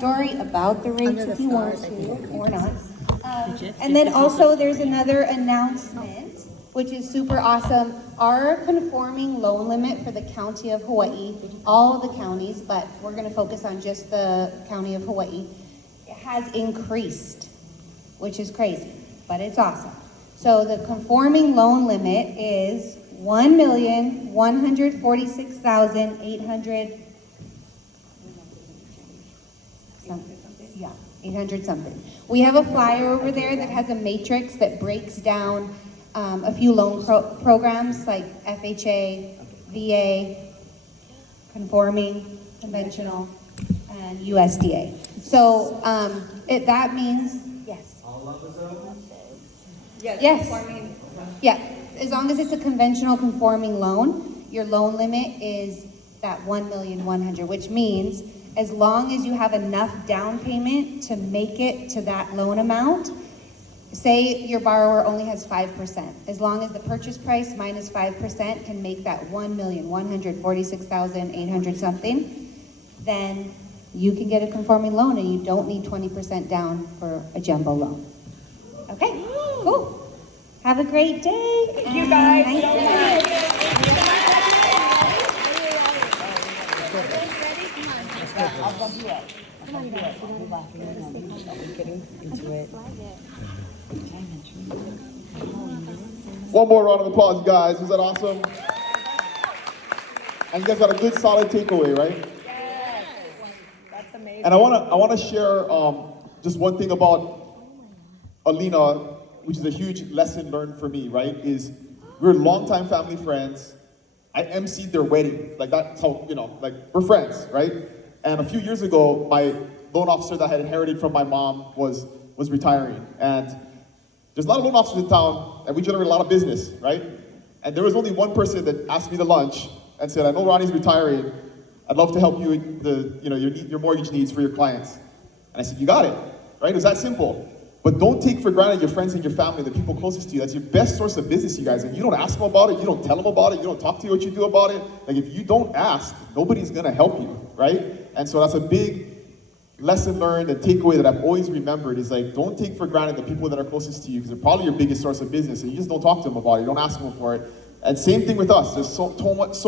story about the rates if you want to, or not. And then also there's another announcement, which is super awesome. Our conforming loan limit for the County of Hawaii, all the counties, but we're gonna focus on just the County of Hawaii, it has increased, which is crazy, but it's awesome. So the conforming loan limit is 1,146,800. Yeah, 800 something. We have a flyer over there that has a matrix that breaks down a few loan programs like FHA, VA, conforming, conventional, and USDA. So that means, yes. All of them? Yes. Conforming. Yeah, as long as it's a conventional conforming loan, your loan limit is that 1,100,000, which means as long as you have enough down payment to make it to that loan amount, say your borrower only has 5%, as long as the purchase price minus 5% can make that 1,146,800 something, then you can get a conforming loan and you don't need 20% down for a jumbo loan. Okay, cool. Have a great day. Thank you guys. Nice to meet you. One more round of applause, you guys. Was that awesome? And you guys got a good, solid takeaway, right? Yes. That's amazing. And I wanna share just one thing about Alina, which is a huge lesson learned for me, right? Is we're longtime family friends. I emceed their wedding. Like that's how, like we're friends, right? And a few years ago, my loan officer that I had inherited from my mom was retiring. And there's a lot of loan officers in town, and we generate a lot of business, right? And there was only one person that asked me to lunch and said, I know Ronnie's retiring. I'd love to help you with your mortgage needs for your clients. And I said, you got it, right? It was that simple. But don't take for granted your friends and your family, the people closest to you. That's your best source of business, you guys. And you don't ask them about it, you don't tell them about it, you don't talk to you what you do about it. Like if you don't ask, nobody's gonna help you, right? And so that's a big lesson learned and takeaway that I've always remembered is like, don't take for granted the people that are closest to you because they're probably your biggest source of business and you just don't talk to them about it, you don't ask them for it. And same thing with us, there's so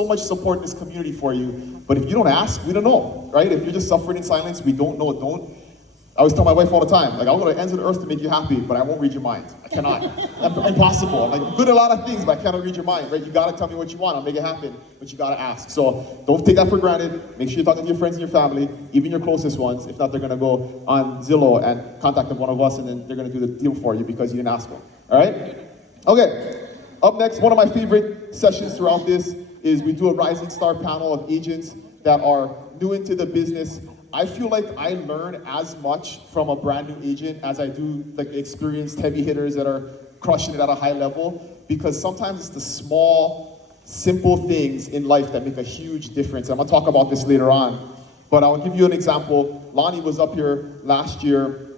much support in this community for you, but if you don't ask, we don't know, right? If you're just suffering in silence, we don't know, I always tell my wife all the time, like, I'll go to the ends of the earth to make you happy, but I won't read your mind. I cannot. Impossible. I'm like, good at a lot of things, but I cannot read your mind, right? You gotta tell me what you want, I'll make it happen, but you gotta ask. So don't take that for granted. Make sure you're talking to your friends and your family, even your closest ones. If not, they're gonna go on Zillow and contact one of us, and then they're gonna do the deal for you because you didn't ask them. All right? Okay. Up next, one of my favorite sessions throughout this is we do a rising star panel of agents that are new into the business. I feel like I learn as much from a brand new agent as I do like experienced heavy hitters that are crushing it at a high level, because sometimes it's the small, simple things in life that make a huge difference. I'm gonna talk about this later on, but I'll give you an example. Lonnie was up here last year,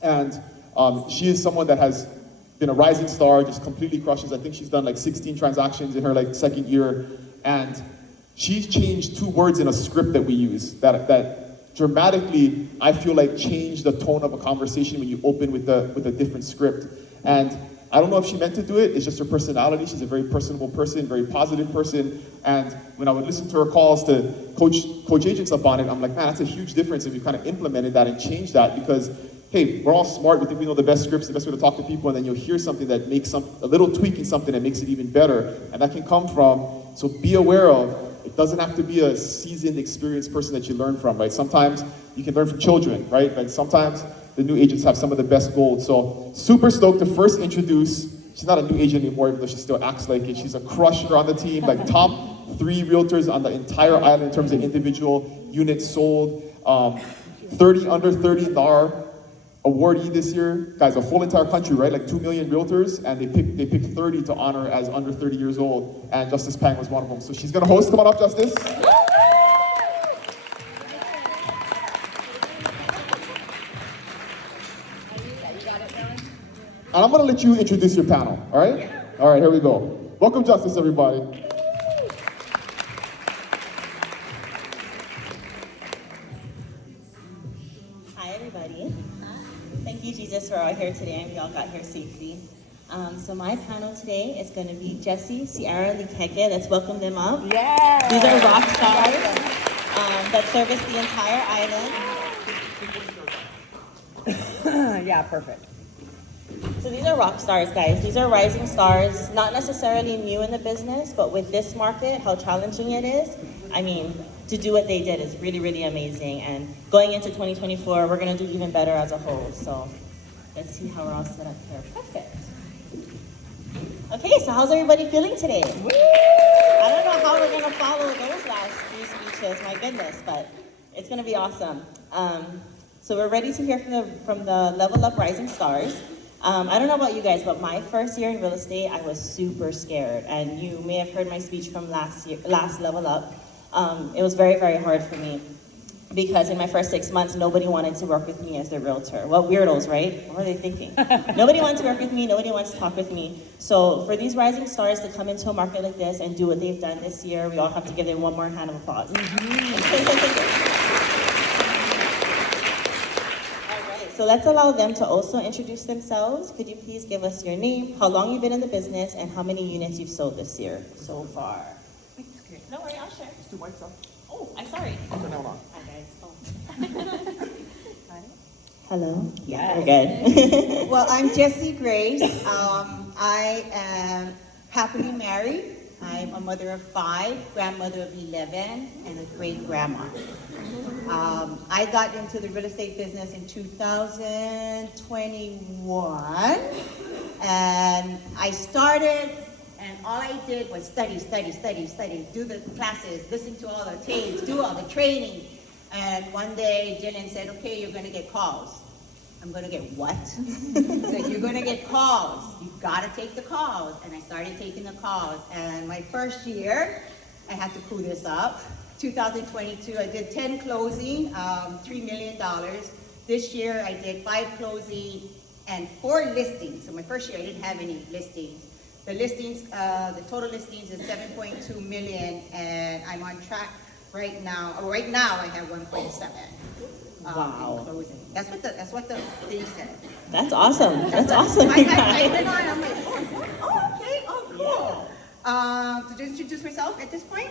and she is someone that has been a rising star, just completely crushes. I think she's done like 16 transactions in her like second year, and she's changed 2 words in a script that we use that dramatically, I feel like changed the tone of a conversation when you open with a different script. And I don't know if she meant to do it, it's just her personality. She's a very personable person, very positive person. And when I would listen to her calls to coach agents up on it, I'm like, man, that's a huge difference. And we kind of implemented that and changed that because, hey, we're all smart, we think we know the best scripts, the best way to talk to people, and then you'll hear something that makes a little tweak in something that makes it even better. And that can come from, so be aware of, it doesn't have to be a seasoned, experienced person that you learn from, right? Sometimes you can learn from children, right? But sometimes the new agents have some of the best gold. So super stoked to first introduce, she's not a new agent anymore, even though she still acts like it. She's a crusher on the team, like top 3 realtors on the entire island in terms of individual units sold. 30 under 30 NAR awardee this year. Guys, the whole entire country, right? Like 2 million realtors, and they picked 30 to honor as under 30 years old, and Justice Pang was one of them. So she's gonna host. Come on up, Justice. And I'm gonna let you introduce your panel, all right? All right, here we go. Welcome, Justice, everybody. Hi, everybody. Thank you, Jesus, for all here today, and we all got here safely. So my panel today is going to be Jesse, Sierra, Likeke. Let's welcome them up. Yes. These are rock stars that service the entire island. Yeah, perfect. So these are rock stars, guys. These are rising stars, not necessarily new in the business, but with this market, how challenging it is. I mean, to do what they did is really, really amazing. And going into 2024, we're going to do even better as a whole. So let's see how we're all set up here. Perfect. Okay, so how's everybody feeling today? I don't know how we're going to follow those last few speeches, my goodness, but it's going to be awesome. So we're ready to hear from the Level Up Rising Stars. I don't know about you guys, but my first year in real estate, I was super scared. And you may have heard my speech from last Level Up. It was very, very hard for me because in my first 6 months, nobody wanted to work with me as their realtor. What weirdos, right? What are they thinking? Nobody wanted to work with me. Nobody wants to talk with me. So for these rising stars to come into a market like this and do what they've done this year, we all have to give them one more hand of applause. So let's allow them to also introduce themselves. Could you please give us your name, how long you've been in the business, and how many units you've sold this year so far? No worry, I'll share. It's too white stuff. Oh, I'm sorry. Turn that one on. Hi, guys. Oh. Hello? Yes. We're good. Well, I'm Jessie Grace. I am happily married. I'm a mother of 5, grandmother of 11, and a great grandma. I got into the real estate business in 2021, and I started, and all I did was study, do the classes, listen to all the tapes, do all the training. And one day, Dylan said, okay, you're gonna get calls. I'm gonna get what? He said, you're gonna get calls. You've gotta take the calls. And I started taking the calls. And my first year, I had to pull this up. 2022, I did 10 closing, $3 million. This year, I did 5 closing and 4 listings. So my first year, I didn't have any listings. The listings, the total listings is 7.2 million, and I'm on track right now. Right now, I have 1.7. Wow. In closing. That's what the thing said. That's awesome. That's awesome. I went on, I'm like, oh, okay, oh, cool. To introduce myself at this point?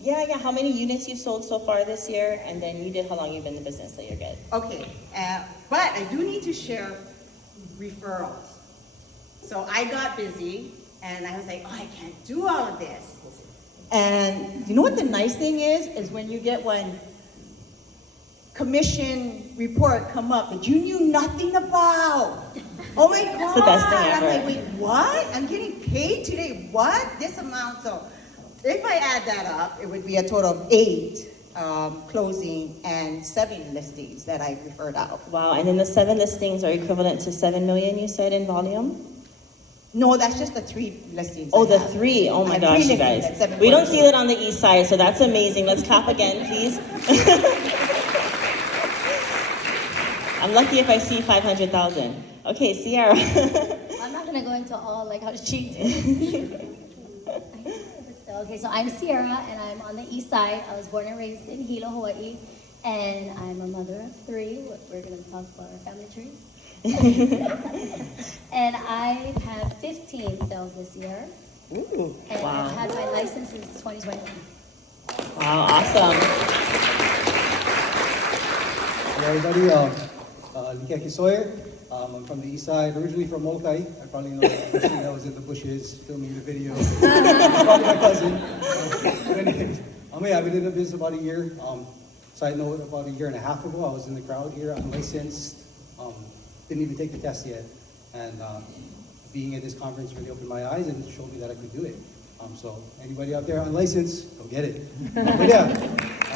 Yeah. How many units you've sold so far this year? And then you did how long you've been in the business, so you're good. Okay, but I do need to share referrals. So I got busy, and I was like, oh, I can't do all of this. And you know what the nice thing is when you get one commission report come up that you knew nothing about. Oh my God. It's the best thing ever. I'm like, wait, what? I'm getting paid today, what? This amount, so if I add that up, it would be a total of 8 closing and 7 listings that I referred out. Wow, and then the 7 listings are equivalent to 7 million, you said, in volume? No, that's just the 3 listings. Oh, I the have. 3. Oh my I have gosh, 3 you guys. listings at 7.2. We don't see that on the east side, so that's amazing. Let's clap again, please. I'm lucky if I see 500,000. Okay, Sierra. I'm not gonna go into all like how she did. Okay, so I'm Sierra and I'm on the east side. I was born and raised in Hilo, Hawaii, and I'm a mother of 3. We're gonna talk about our family tree. And I have 15 sales this year. Ooh, And wow. I've had my license since 2021. Wow, awesome. Hey everybody, Likeke Sawyer. I'm from the east side, originally from Molokai. I probably know the person that was in the bushes filming the video. It's probably my cousin. But anyways, yeah, I've been in the business about a year. Side note, about a year and a half ago, I was in the crowd here, unlicensed. Didn't even take the test yet. And being at this conference really opened my eyes and showed me that I could do it. So anybody out there unlicensed, go get it. But yeah,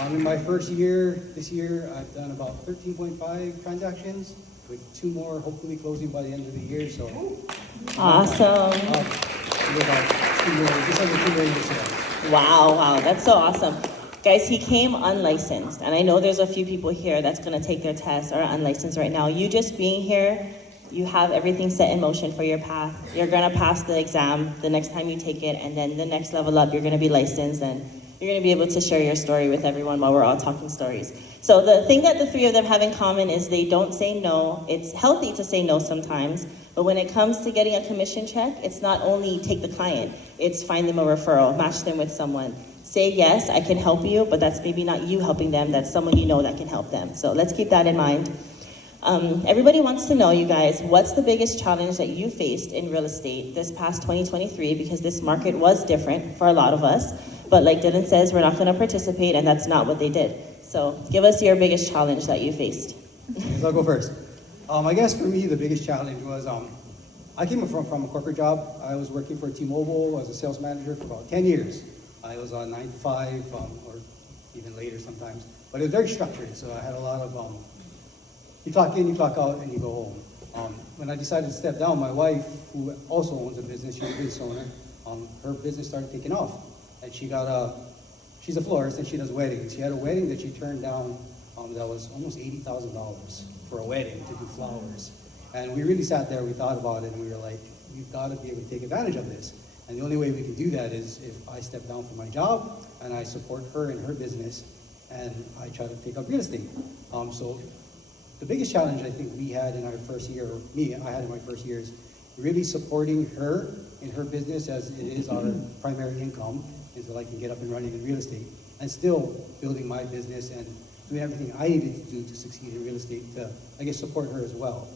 in my first year, this year, I've done about 13.5 transactions, with 2 more hopefully closing by the end of the year. So Awesome. we're about 2 million, just under 2 million sales. Wow, that's so awesome. Guys, he came unlicensed, and I know there's a few people here that's gonna take their test or are unlicensed right now. You just being here, you have everything set in motion for your path. You're gonna pass the exam the next time you take it, and then the next level up, you're gonna be licensed, and you're gonna be able to share your story with everyone while we're all talking stories. So the thing that the three of them have in common is they don't say no. It's healthy to say no sometimes, but when it comes to getting a commission check, it's not only take the client, it's find them a referral, match them with someone. Say yes, I can help you, but that's maybe not you helping them, that's someone you know that can help them. So let's keep that in mind. Everybody wants to know, you guys, what's the biggest challenge that you faced in real estate this past 2023? Because this market was different for a lot of us. But like Dylan says, we're not going to participate, and that's not what they did. So give us your biggest challenge that you faced. I'll go first. I guess for me, the biggest challenge was I came from a corporate job. I was working for T-Mobile as a sales manager for about 10 years. I was on 9 to 5 or even later sometimes. But it was very structured, so I had a lot of you clock in, you clock out, and you go home. When I decided to step down, my wife, who also owns a business, she's a business owner, her business started taking off. And she's a florist and she does weddings. She had a wedding that she turned down that was almost $80,000 for a wedding to do flowers. And we really sat there, we thought about it, and we were like, we've got to be able to take advantage of this. And the only way we can do that is if I step down from my job and I support her in her business and I try to take up real estate. So the biggest challenge I think we had in our first year, or I had in my first year, is really supporting her in her business as it is our primary income, until I can get up and running in real estate, and still building my business and doing everything I needed to do to succeed in real estate to, I guess, support her as well.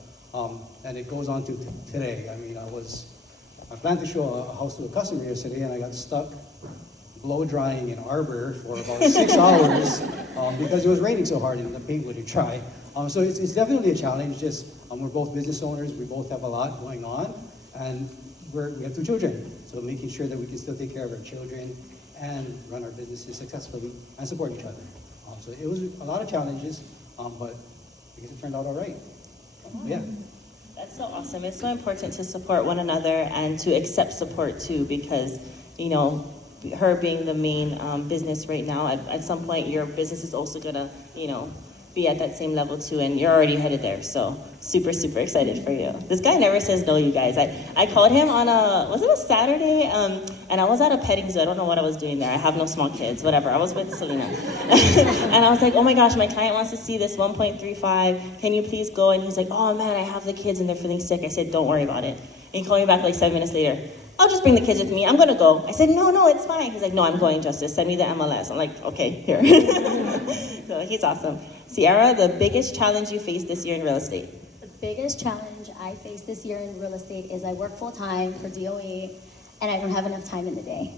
And it goes on to today. I mean, I planned to show a house to a customer yesterday, and I got stuck blow drying in Arbor for about 6 hours because it was raining so hard and the paint wouldn't dry. So it's definitely a challenge. Just we're both business owners. We both have a lot going on, and we have 2 children. So making sure that we can still take care of our children and run our businesses successfully and support each other. So it was a lot of challenges, but I guess it turned out all right. Yeah. That's so awesome. It's so important to support one another and to accept support too, because, you know, her being the main business right now, at some point your business is also gonna, you know, be at that same level too, and you're already headed there. So super, super excited for you. This guy never says no, you guys. I called him on was it a Saturday? And I was at a petting zoo. I don't know what I was doing there. I have no small kids, whatever. I was with Selena. And I was like, oh my gosh, my client wants to see this 1.35. Can you please go? And he's like, oh man, I have the kids and they're feeling sick. I said, don't worry about it. And he called me back like 7 minutes later. I'll just bring the kids with me. I'm gonna go. I said, no, it's fine. He's like, no, I'm going, Justice. Send me the MLS. I'm like, okay, here. So he's awesome. Sierra, the biggest challenge you faced this year in real estate? The biggest challenge I faced this year in real estate is I work full time for DOE and I don't have enough time in the day.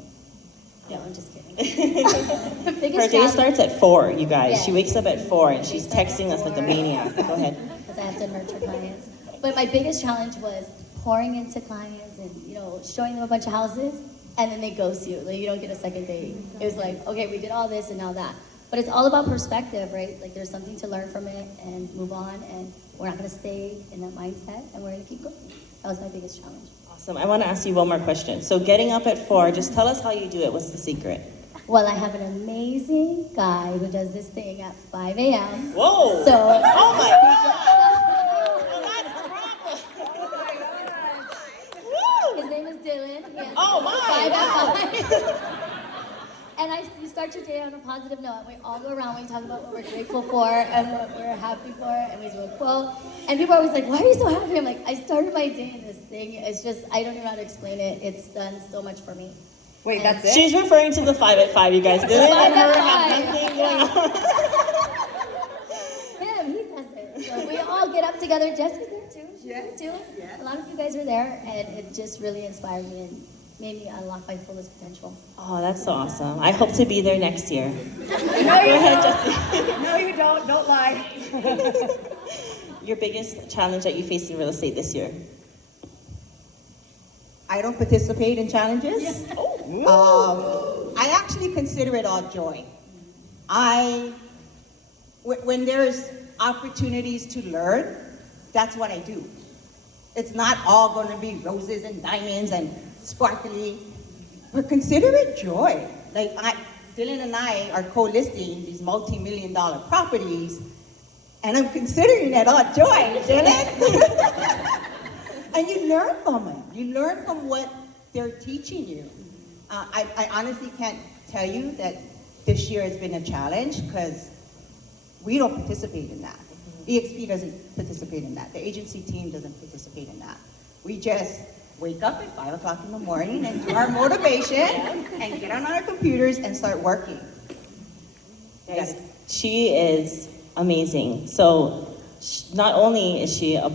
No, I'm just kidding. The Her biggest day challenge, starts at 4, you guys. Yes. She wakes up at 4 and she's texting us like a maniac. Go ahead. because I have to nurture clients. But my biggest challenge was pouring into clients and, you know, showing them a bunch of houses, and then they ghost you. Like, you don't get a second date. It was like, okay, we did all this and now that. But it's all about perspective, right? Like, there's something to learn from it and move on, and we're not going to stay in that mindset, and we're going to keep going. That was my biggest challenge. Awesome. I want to ask you one more question. So getting up at 4, just tell us how you do it. What's the secret? Well, I have an amazing guy who does this thing at 5 a.m. Whoa! So, Oh my God! his name is Dylan. He has Oh my! 5 at 5. And you start your day on a positive note. We all go around, we talk about what we're grateful for and what we're happy for, and we do a quote. And people are always like, why are you so happy? I'm like, I started my day in this thing. It's just, I don't even know how to explain it. It's done so much for me. Wait, that's it? She's referring to the 5 at 5, you guys. Dylan and her have 5 nothing going on. Him, he does it. So we all get up together. Jessica's there too. She's there too. A lot of you guys are there, and it just really inspired me and made me unlock my fullest potential. Oh, that's so awesome. I hope to be there next year. No, Go ahead, Jesse. No, you don't. Don't lie. Your biggest challenge that you faced in real estate this year? I don't participate in challenges. I actually consider it all joy. When there's opportunities to learn, that's what I do. It's not all going to be roses and diamonds and sparkly, but consider it joy. Like Dylan and I are co-listing these multi-million-dollar properties, and I'm considering it all joy, Dylan. And you learn from it. You learn from what they're teaching you. I honestly can't tell you that this year has been a challenge, because We don't participate in that. EXP doesn't participate in that. The agency team doesn't participate in that. We just wake up at 5 o'clock in the morning and do our motivation and get on our computers and start working. Guys, she is amazing. So not only is she a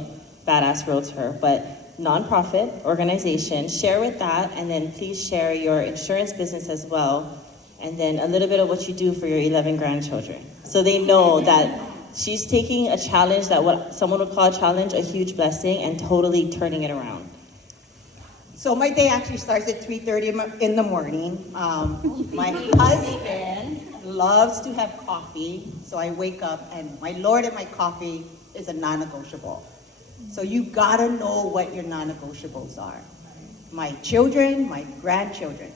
badass realtor, but nonprofit organization. Share with that, and then please share your insurance business as well, and then a little bit of what you do for your 11 grandchildren. So they know that she's taking a challenge that what someone would call a challenge, a huge blessing, and totally turning it around. So my day actually starts at 3:30 in the morning. My husband loves to have coffee, so I wake up and my lord and my coffee is a non-negotiable. So you gotta know what your non-negotiables are. My children, my grandchildren,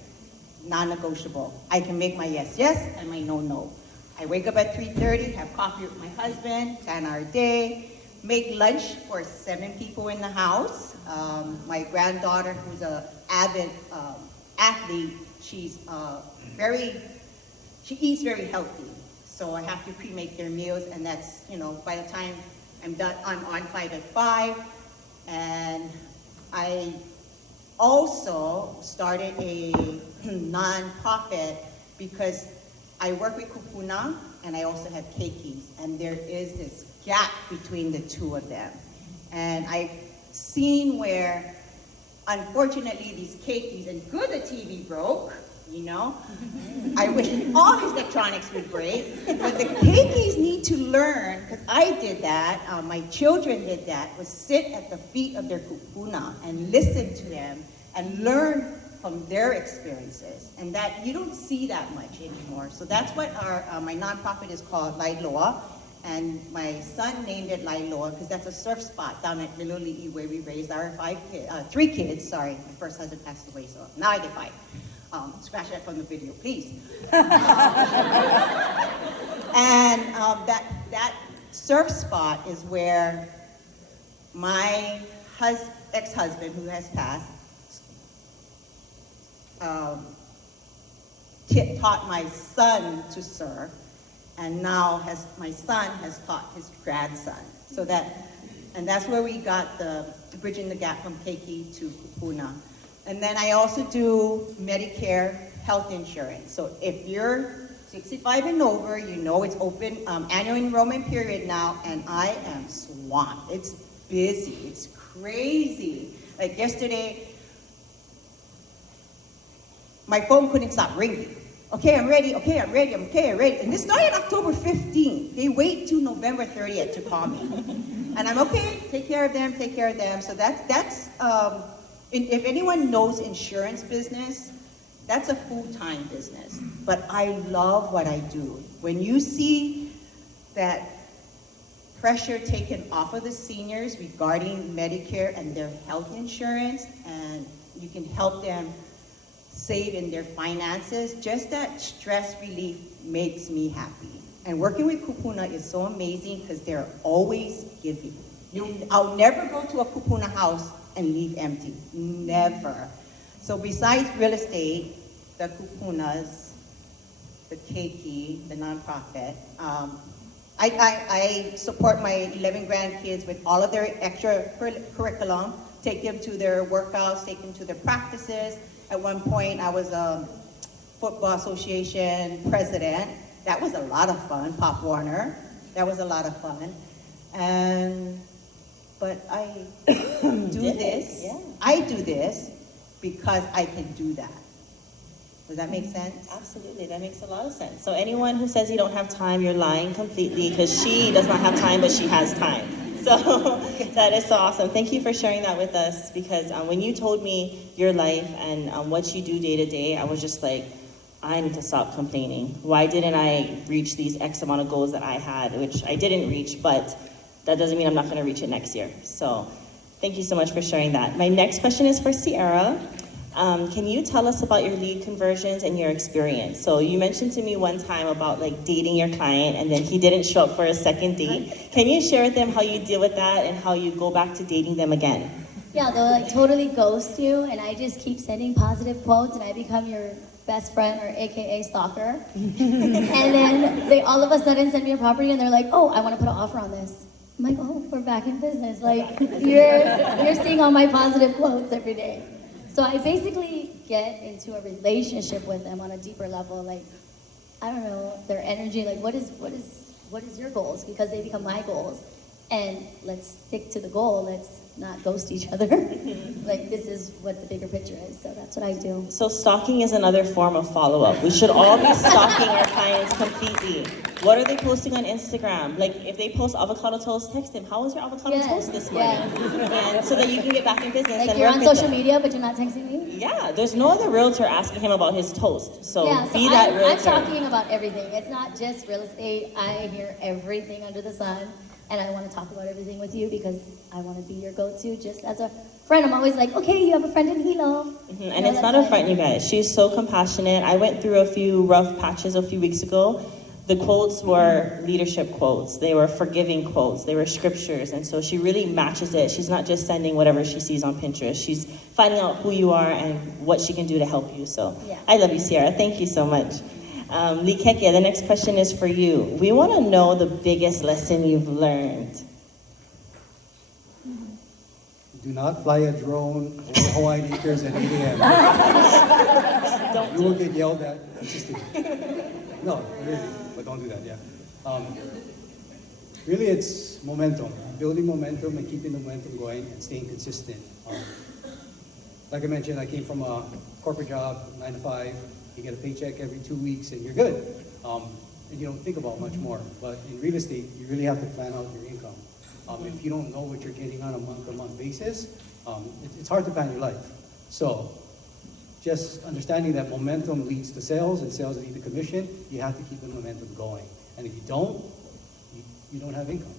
non-negotiable. I can make my yes, yes, and my no, no. I wake up at 3:30, have coffee with my husband, plan our day, make lunch for 7 people in the house. My granddaughter, who's an avid athlete, she eats very healthy. So I have to pre-make their meals, and that's, by the time I'm done, I'm on 5 at 5. And I also started a non-profit because I work with Kupuna and I also have Keikis, and there is this gap between the two of them. And I've seen where, unfortunately, these Keikis, and good the TV broke, I wish all these electronics would break, but the Keikis need to learn, because I did that, my children did that, was sit at the feet of their Kupuna and listen to them and learn from their experiences, and that you don't see that much anymore. So that's what my nonprofit is called, Lailoa, and my son named it Lailoa because that's a surf spot down at Miloli'i where we raised our 3 kids. Sorry, my first husband passed away, so now I get 5. Scratch that from the video, please. And that surf spot is where my ex-husband, who has passed, taught my son to surf, and now my son has taught his grandson. And that's where we got the bridging the gap from Keiki to Kupuna. And then I also do Medicare health insurance. So if you're 65 and over, it's open annual enrollment period now, and I am swamped. It's busy, it's crazy. Like yesterday, my phone couldn't stop ringing. Okay, I'm ready. Okay, I'm ready. Okay, I'm ready. And this started October 15th. They wait till November 30th to call me. And I'm okay, take care of them. So that's if anyone knows insurance business, that's a full-time business. But I love what I do. When you see that pressure taken off of the seniors regarding Medicare and their health insurance, and you can help them save in their finances, just that stress relief makes me happy. And working with Kupuna is so amazing because they're always giving. I'll never go to a Kupuna house and leave empty, never. So besides real estate, the Kupunas, the Keiki, the nonprofit, I support my 11 grandkids with all of their extra curriculum, take them to their workouts, take them to their practices. At one point, I was a football association president. That was a lot of fun, Pop Warner. That was a lot of fun. But I do this. Yeah. I do this because I can do that. Does that make sense? Absolutely, that makes a lot of sense. So anyone who says you don't have time, you're lying completely, because she does not have time, but she has time. So that is so awesome. Thank you for sharing that with us, because when you told me your life and what you do day to day, I was just like, I need to stop complaining. Why didn't I reach these X amount of goals that I had, which I didn't reach, but that doesn't mean I'm not going to reach it next year. So thank you so much for sharing that. My next question is for Sierra. Can you tell us about your lead conversions and your experience? So you mentioned to me one time about like dating your client and then he didn't show up for a second date. Can you share with them how you deal with that and how you go back to dating them again? Yeah, they'll like totally ghost you, and I just keep sending positive quotes, and I become your best friend, or AKA stalker. And then they all of a sudden send me a property and they're like, oh, I want to put an offer on this. I'm like, oh, we're back in business. Like, you're seeing all my positive quotes every day. So I basically get into a relationship with them on a deeper level. Like, I don't know, their energy, like what is your goals? Because they become my goals. And let's stick to the goal. Let's not ghost each other. Like, this is what the bigger picture is. So that's what I do. So stalking is another form of follow-up. We should all be stalking our clients completely. What are they posting on Instagram? Like, if they post avocado toast, text them, how was your avocado Yeah, toast this morning? And so that you can get back in business Like, and you're work on with social them. media, but you're not texting me? Yeah, there's no other realtor asking him about his toast. So Yeah, so be that I'm realtor. talking about everything. It's not just real estate. I hear everything under the sun, and I want to talk about everything with you because I want to be your go-to just as a friend. I'm always like, okay, you have a friend in Hilo. And it's not a front, you guys. She's so compassionate. I went through a few rough patches a few weeks ago. The quotes were leadership quotes. They were forgiving quotes. They were scriptures. And so she really matches it. She's not just sending whatever she sees on Pinterest. She's finding out who you are and what she can do to help you. So Yeah. I love you, Sierra. Thank you so much. Likeke, the next question is for you. We want to know the biggest lesson you've learned. Do not fly a drone over Hawaiian Acres at 8 a.m. Don't You will get yelled at consistently. No, really, but don't do that, yeah. Really, it's momentum. Building momentum and keeping the momentum going and staying consistent. Like I mentioned, I came from a corporate job, 9 to 5. You get a paycheck every 2 weeks and you're good. And you don't think about much more. But in real estate, you really have to plan out your income. If you don't know what you're getting on a month-to-month basis, it's hard to plan your life. So just understanding that momentum leads to sales and sales lead to commission, you have to keep the momentum going. And if you don't, you don't have income.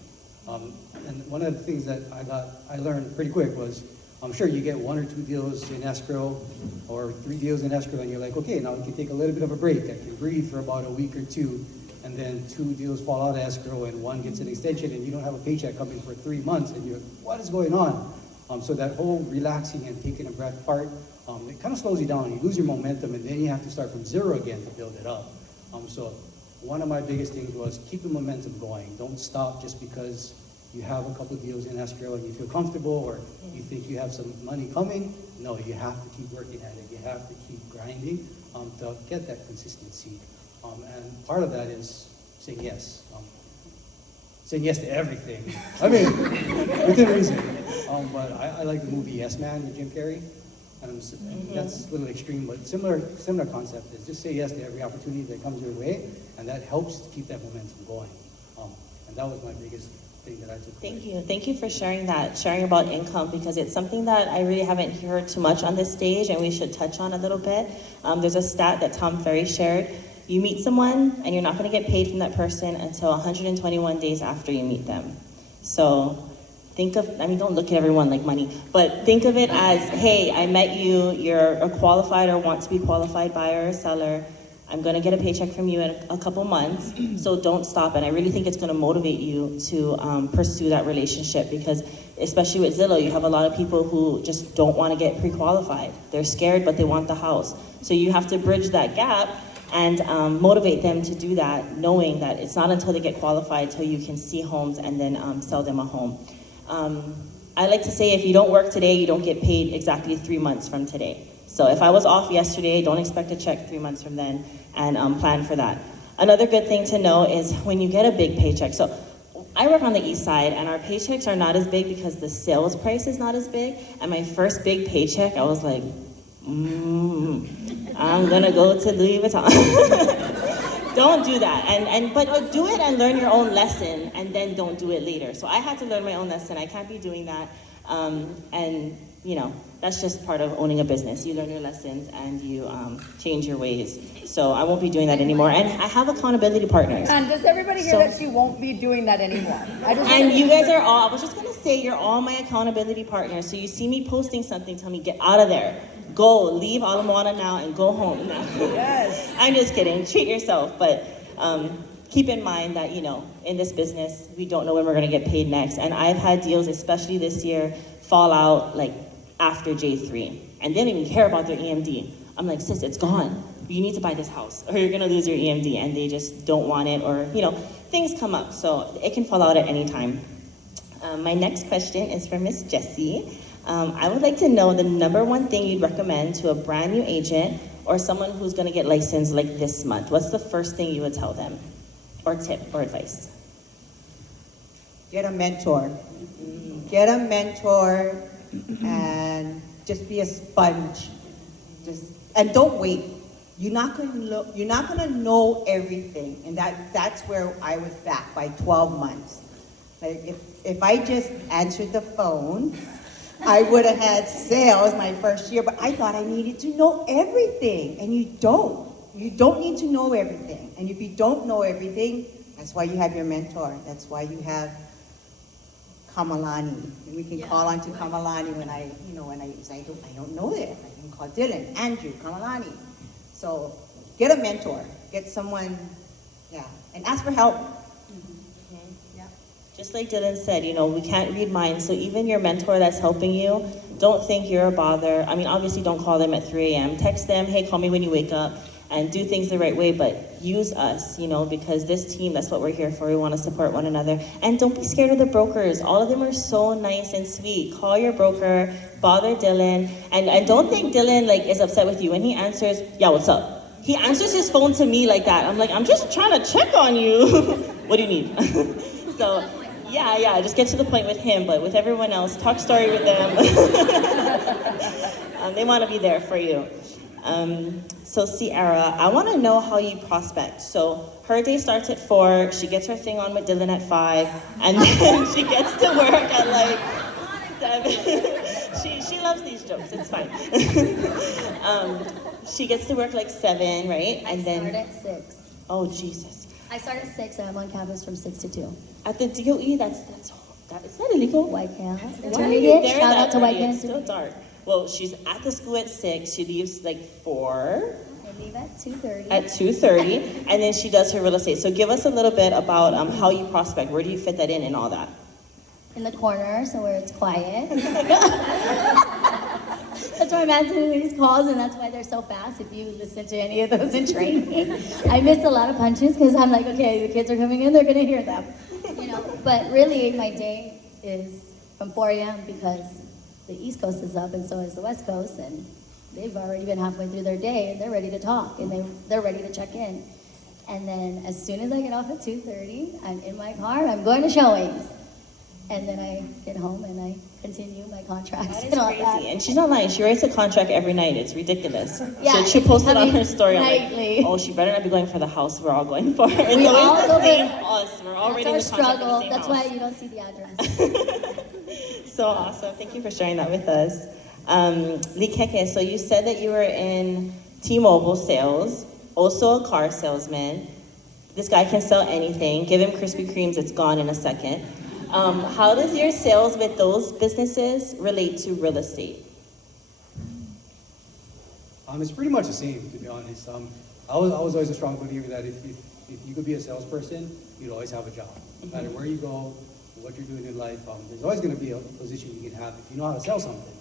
And one of the things that I learned pretty quick was, I'm sure you get 1 or 2 deals in escrow or 3 deals in escrow and you're like, okay, now we can take a little bit of a break. I can breathe for about a week or 2, and then 2 deals fall out of escrow and 1 gets an extension and you don't have a paycheck coming for 3 months and you're, what is going on? So that whole relaxing and taking a breath part, it kind of slows you down. You lose your momentum and then you have to start from zero again to build it up. So one of my biggest things was keep the momentum going. Don't stop just because you have a couple of deals in escrow and you feel comfortable or you think you have some money coming. No, you have to keep working at it. You have to keep grinding to get that consistency. And part of that is saying yes. Saying yes to everything. I mean, within reason. But I like the movie Yes Man with Jim Carrey. That's a little extreme, but similar concept is just say yes to every opportunity that comes your way, and that helps to keep that momentum going. And that was my biggest thing that I took away. Thank you for sharing that, sharing about income, because it's something that I really haven't heard too much on this stage, and we should touch on a little bit. There's a stat that Tom Ferry shared. You meet someone, and you're not going to get paid from that person until 121 days after you meet them. So think of, don't look at everyone like money, but think of it as, hey, I met you, you're a qualified or want to be qualified buyer or seller. I'm going to get a paycheck from you in a couple months, so don't stop. And I really think it's going to motivate you to pursue that relationship, because especially with Zillow, you have a lot of people who just don't want to get pre-qualified. They're scared, but they want the house. So you have to bridge that gap and motivate them to do that, knowing that it's not until they get qualified till you can see homes and then sell them a home. I like to say, if you don't work today, you don't get paid exactly 3 months from today. So if I was off yesterday, don't expect a check 3 months from then, and plan for that. Another good thing to know is when you get a big paycheck. So I work on the east side, and our paychecks are not as big because the sales price is not as big. And my first big paycheck, I was like, I'm gonna go to Louis Vuitton. Don't do that, but do it and learn your own lesson, and then don't do it later. So I had to learn my own lesson. I can't be doing that, and that's just part of owning a business. You learn your lessons and you change your ways. So I won't be doing that anymore. And I have accountability partners. And does everybody hear that she won't be doing that anymore? And you guys are all, I was just gonna say, you're all my accountability partners. So you see me posting something, tell me, get out of there. Go, leave Ala Moana now and go home now. Yes. I'm just kidding, treat yourself. But keep in mind that, in this business, we don't know when we're gonna get paid next. And I've had deals, especially this year, fall out like after J3. And they don't even care about their EMD. I'm like, sis, it's gone. you need to buy this house or you're gonna lose your EMD, and they just don't want it, or things come up. So it can fall out at any time. My next question is for Miss Jessie. I would like to know the number one thing you'd recommend to a brand new agent or someone who's gonna get licensed like this month. What's the first thing you would tell them, or tip or advice? Get a mentor. Get a mentor and just be a sponge. And don't wait. You're not gonna know everything, and that's where I was back by 12 months. Like if I just answered the phone, I would have had sales my first year, but I thought I needed to know everything, and you don't. You don't need to know everything, and if you don't know everything, that's why you have your mentor. That's why you have Kamalani. And we can call on to Kamalani when I don't know it. I can call Dylan, Andrew, Kamalani. So get a mentor, get someone, and ask for help. Just like Dylan said, we can't read minds, so even your mentor that's helping you, don't think you're a bother. I mean, obviously don't call them at 3 a.m. Text them, hey, call me when you wake up, and do things the right way, but use us, because this team, that's what we're here for. We want to support one another. And don't be scared of the brokers. All of them are so nice and sweet. Call your broker, bother Dylan, and don't think Dylan is upset with you. When he answers, yeah, what's up? He answers his phone to me like that. I'm like, I'm just trying to check on you. What do you need? So, yeah, just get to the point with him, but with everyone else, talk story with them. They want to be there for you. So Sierra, I want to know how you prospect. So her day starts at 4, she gets her thing on with Dylan at 5, and then she gets to work at 7. She loves these jokes, it's fine. She gets to work 7, right? I start at 6. Oh, Jesus. I start at 6 and I'm on campus from 6 to 2. At the DOE, is that illegal? White Camp. Why are you there Shout that out to White early? Camp. It's still dark. Well, she's at the school at 6. She leaves 4. I leave at 2:30. At 2:30, and then she does her real estate. So give us a little bit about how you prospect. Where do you fit that in and all that? In the corner, so where it's quiet. That's why I'm answering these calls, and that's why they're so fast. If you listen to any of those in training, I missed a lot of punches because I'm like, okay, the kids are coming in, they're gonna hear them, But really, my day is from 4 a.m. because the East Coast is up, and so is the West Coast, and they've already been halfway through their day, and they're ready to talk, and they're ready to check in. And then as soon as I get off at 2:30, I'm in my car, I'm going to showings. And then I get home and I continue my contracts. That is and all crazy. that. And she's not lying. She writes a contract every night. It's ridiculous. Yeah, She posted on it's her story. I'm nightly. like, oh, she better not be going for the house we're all going for. It's We all always go the same there. us. We're all That's reading our the contract for the struggle. same That's house. why you don't see the address. So awesome. Thank you for sharing that with us. Likeke, so you said that you were in T-Mobile sales, also a car salesman. This guy can sell anything. Give him Krispy Kremes, it's gone in a second. How does your sales with those businesses relate to real estate? It's pretty much the same, to be honest. I was always a strong believer that if you could be a salesperson, you'd always have a job. No matter where you go, what you're doing in life, there's always going to be a position you can have if you know how to sell something.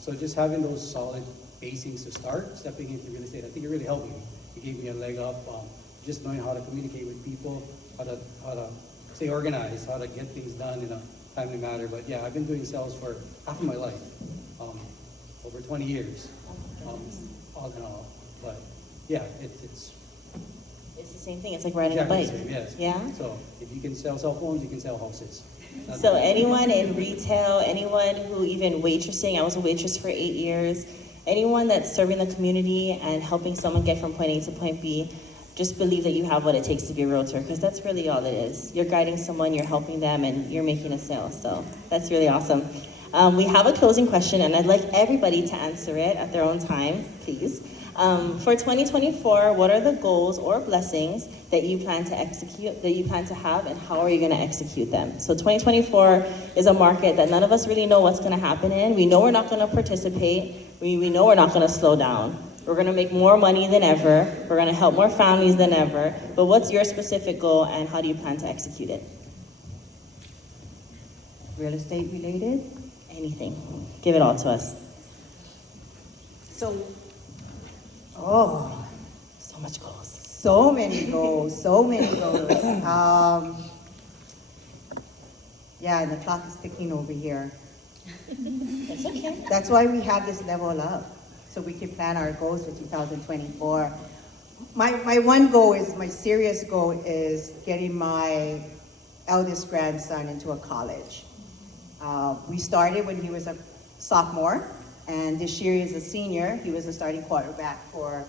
So just having those solid basics to start, stepping into real estate, I think it really helped me. It gave me a leg up, just knowing how to communicate with people, how to stay organized, how to get things done in a timely manner. But yeah, I've been doing sales for half of my life, over 20 years, all in all. But yeah, it's the same thing. It's like riding a exactly bike. the same, yes. Yeah? So if you can sell cell phones, you can sell houses. So anyone in retail, anyone who even waitressing, I was a waitress for 8 years, anyone that's serving the community and helping someone get from point A to point B, just believe that you have what it takes to be a realtor, because that's really all it is. You're guiding someone, you're helping them, and you're making a sale. So that's really awesome. We have a closing question, and I'd like everybody to answer it at their own time, please. For 2024, what are the goals or blessings that you plan to execute, that you plan to have, and how are you going to execute them? So 2024 is a market that none of us really know what's going to happen in. We know we're not going to participate. We know we're not going to slow down. We're going to make more money than ever. We're going to help more families than ever. But what's your specific goal, and how do you plan to execute it? Real estate related? Anything. Give it all to us. So, much goals. So many goals, so many goals. Yeah, and the clock is ticking over here. It's okay. That's why we have this level up, so we can plan our goals for 2024. My one goal is, my serious goal is getting my eldest grandson into a college. We started when he was a sophomore, and this year he's a senior. He was a starting quarterback for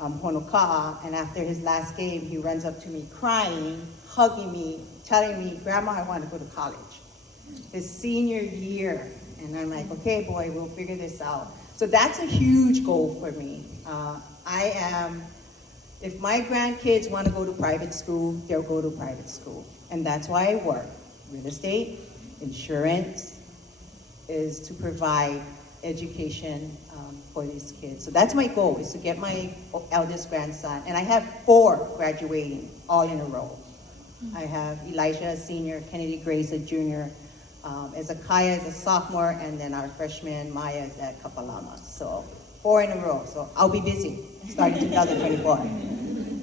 Honoka'a, and after his last game, he runs up to me crying, hugging me, telling me, "Grandma, I want to go to college." His senior year, and I'm like, "Okay, boy, we'll figure this out." So that's a huge goal for me. If my grandkids want to go to private school, they'll go to private school, and that's why I work. Real estate, insurance, is to provide education for these kids. So that's my goal, is to get my eldest grandson, and I have 4 graduating all in a row. I have Elijah, a senior, Kennedy Grace, a junior, Ezekiah is a sophomore, and then our freshman, Maya, is at Kapalama. So 4 in a row. So I'll be busy starting 2024.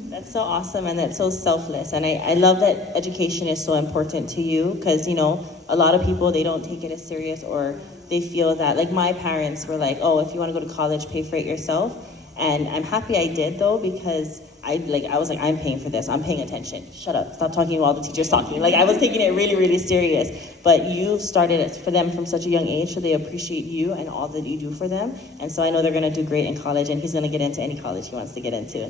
That's so awesome, and that's so selfless. And I love that education is so important to you, because, you know, a lot of people, they don't take it as serious, or they feel that, like my parents were like, "Oh, if you want to go to college, pay for it yourself." And I'm happy I did, though, because I was like, I'm paying for this. I'm paying attention. Shut up. Stop talking while the teacher's talking. Like, I was taking it really, really serious. But you've started it for them from such a young age, so they appreciate you and all that you do for them. And so I know they're going to do great in college, and he's going to get into any college he wants to get into.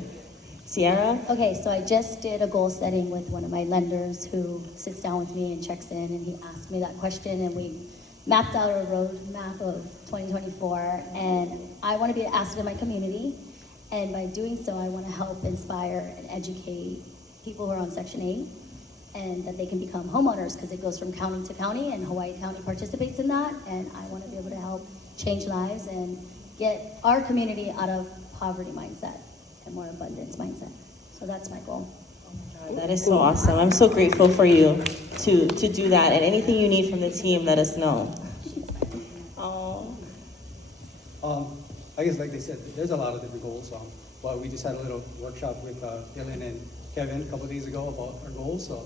Sierra? Okay, so I just did a goal setting with one of my lenders who sits down with me and checks in, and he asked me that question, and we mapped out a roadmap of 2024, and I want to be an asset in my community, and by doing so, I want to help inspire and educate people who are on Section 8, and that they can become homeowners, because it goes from county to county, and Hawaii County participates in that, and I want to be able to help change lives and get our community out of poverty mindset and more abundance mindset. So that's my goal. That is so awesome. I'm so grateful for you to do that. And anything you need from the team, let us know. Oh. I guess, like they said, there's a lot of different goals. But we just had a little workshop with Dylan and Kevin a couple of days ago about our goals. So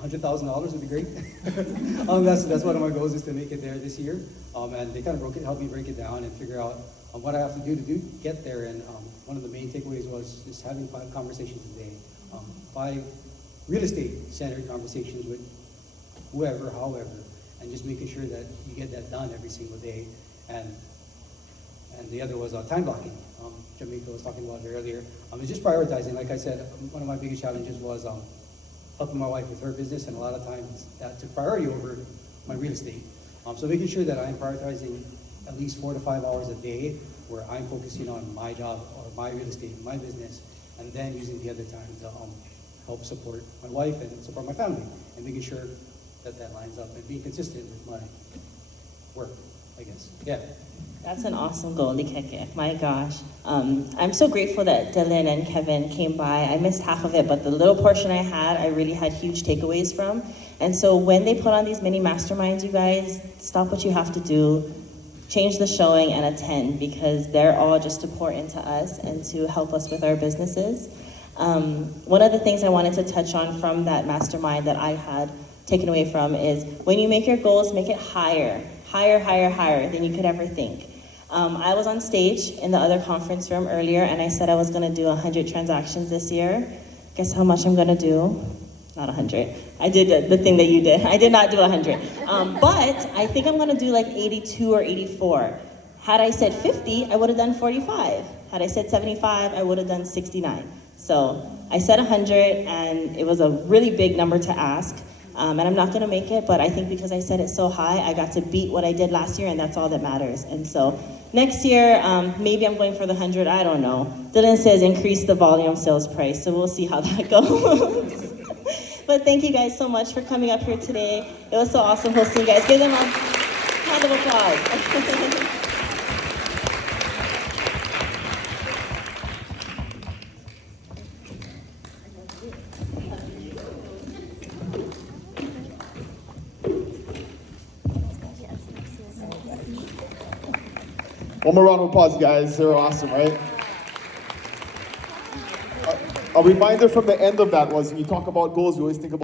$100,000 would be great. That's one of my goals, is to make it there this year. And they kind of helped me break it down and figure out what I have to do get there. And one of the main takeaways was just having 5 conversations a day, 5 real estate centered conversations with whoever, however, and just making sure that you get that done every single day. And the other was time blocking. Jamaica was talking about it earlier. It's just prioritizing. Like I said, one of my biggest challenges was helping my wife with her business, and a lot of times that took priority over my real estate. So making sure that I'm prioritizing at least 4 to 5 hours a day where I'm focusing on my job or my real estate, my business, and then using the other time to help support my wife and support my family, and making sure that that lines up and being consistent with my work, I guess. Yeah. That's an awesome goal, Likeke. My gosh. I'm so grateful that Dylan and Kevin came by. I missed half of it, but the little portion I had, I really had huge takeaways from. And so when they put on these mini masterminds, you guys, stop what you have to do, change the showing and attend, because they're all just to pour into us and to help us with our businesses. One of the things I wanted to touch on from that mastermind that I had taken away from is, when you make your goals, make it higher than you could ever think. I was on stage in the other conference room earlier, and I said I was gonna do 100 transactions this year. Guess how much I'm gonna do? Not 100. I did the thing that you did. I did not do 100. But I think I'm gonna do like 82 or 84. Had I said 50, I would have done 45. Had I said 75, I would have done 69. So I said 100, and it was a really big number to ask. And I'm not gonna make it, but I think because I said it so high, I got to beat what I did last year, and that's all that matters. And so next year, maybe I'm going for the 100, I don't know. Dylan says increase the volume sales price, so we'll see how that goes. But thank you guys so much for coming up here today. It was so awesome hosting you guys. Give them a hand of applause. One more round of applause, guys. They're awesome, right? a reminder from the end of that was when you talk about goals, we always think about